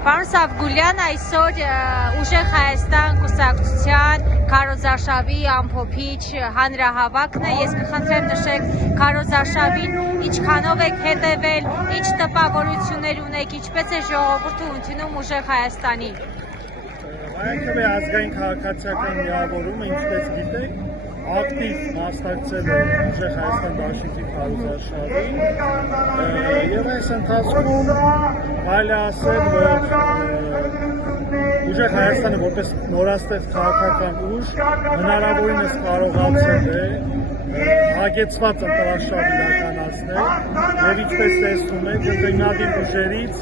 Պարոն Սավգուլյան, այսօր Ուժեղ Հայաստան կուսակցության քարոզարշավի ամփոփիչ հանրահավաքն է։ Ես կխնդրեմ նշեք քարոզարշավին ինչքանով եք հետևել, ինչ տպավորություններ ունեք, ինչպես է ժողովուրդը ընդունում Ուժեղ Հայաստանին։ Հայաստանի ազգային քաղաքացիական միավորումը, ինչպես գիտեք, ակտիվ մասնակցել է Ուժեղ Հայաստան դաշինքի քարոզարշավին եւ այս ընթացքում կարելի ասել, որ Ուժեղ Հայաստանը որպես նորաստեղծ քաղաքական ուժ հնարավորինս կարողացել է հագեցված ընտրաշավ իրականացնել եւ ինչպես տեսնում եք, բնադիր ուժերից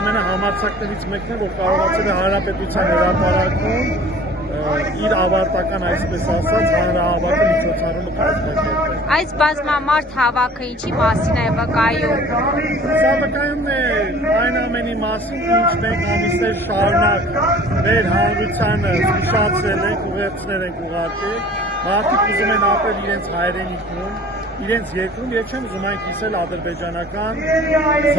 ամենահամարձակներից մեկն է, որ կարողացել է հանրապետության հրապարակում իր ավարտական, այսպես ասած, հանրահավաքը միջոցառումը կազմակերպել։ Այս բազմամարդ հավաքը ինչի մասին է վկայում։ Սա վկայում է այն ամենի մասին, ինչ մենք ամիսներ շարունակ մեր հանրությանը զգուշացրել ենք, ուղերձներ ենք ուղարկել, մարդիկ ուզում են ապրել իրենց հայրենիքում, իրենց երկրում եւ չեն ուզում այն կիսել ադրբեջանական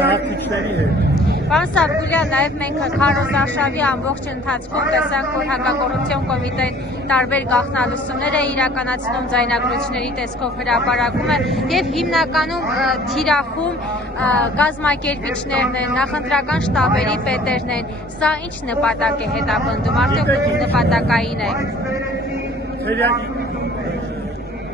զավթիչների հետ։ Պարոն Սավգուլյան, նաև մենք քարոզարշավի ամբողջ ընթացքում տեսանք, որ հակակոռուպցիոն կոմիտեն տարբեր գաղտնալուծումներ է իրականացնում, ձայնագրությունների տեսքով հրապարակում է եւ հիմնականում թիրախում կազմակերպիչներն են, նախընտրական շտաբերի պետերն են։ Սա ինչ նպատակ է հետապնդում, արդյոք նպատակային է։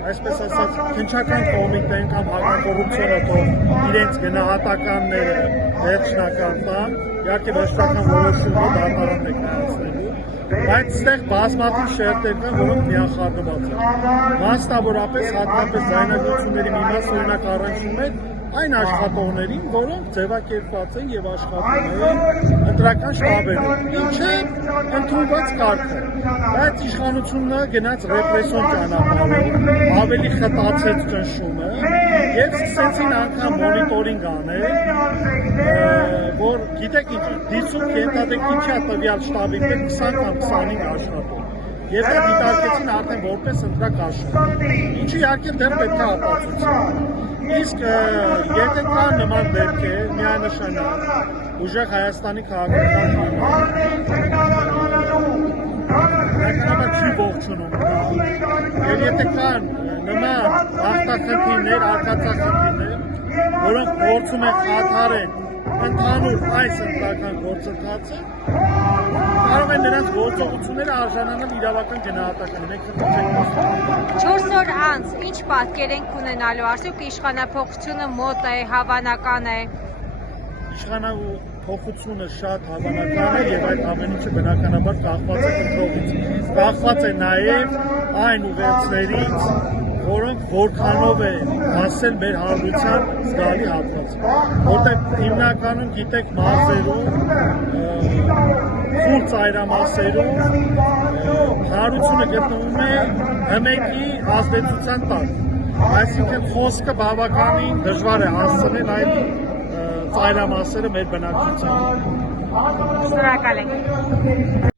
Այսպես ասած, քննչական կոմիտեն կամ հակակոռուպցիոնը թող իրենց գնահատականները վերջնական տան, իհարկե վճռական որոշումով դատարան է կայացնելու, բայց այստեղ բազմաթիվ շերտեր կան, որոնք միախառնված են։ Մասնավորապես հատկապես ձայնագրությունների մի մաս օրինակ առնչվում է այն աշխատողներին, որոնք ձևակերպված են եւ աշխատում են ընտրական շտաբերում, ինչը ընդունված կարգ է, բայց իշխանությունը գնաց ռեպրեսիոն ճանապարհով, ավելի խտացեց ճնշումը եւ սկսեցին անգամ մոնիտորինգ անել, որ գիտեք ինչ, դիցում կենտադեք ինչի է տվյալ շտաբին 20 կամ 25 աշխատող եւ դա դիտարկեցին արդեն որպես ընտրակաշռ, ինչը իհարկե դեռ պետք է ապացուցի։ Իսկ եթե կան նման դեպքեր, միանշանակ Ուժեղ Հայաստանի քաղաքական բնակչությունն չի ողջունում եւ եթե կան նման ախտախնդիրներ, արկածախնդիրներ, որոնք փորձում են խաթարել ընդհանուր այս ընտրական գործընթացը, կարող են նրանց գործողությունները արժանանալ իրավական գնահատականի։ Մենք չենք 4 օր անց ինչ պատկեր ենք ունենալու, արդյոք իշխանափոխությունը մոտ է, հավանական է։ Իշխանափոխությունը շատ հավանական է եւ այդ ամեն ինչը բնականաբար կախված է ընտրողից։ Կախված է նաեւ այն ուղերձներից, որոնք որքանով է հասել մեր հանրության զգալի հատված, որտեղ հիմնականում գիտեք մարզերում, խուլ ծայրամասերում հանրությունը գտնվում է հմեկի ազդեցության տակ, այսինքն խոսքը բավականին դժվար է հասցնել այդ ծայրամասերը մեր բնակչությանը։ Շնորհակալ ենք։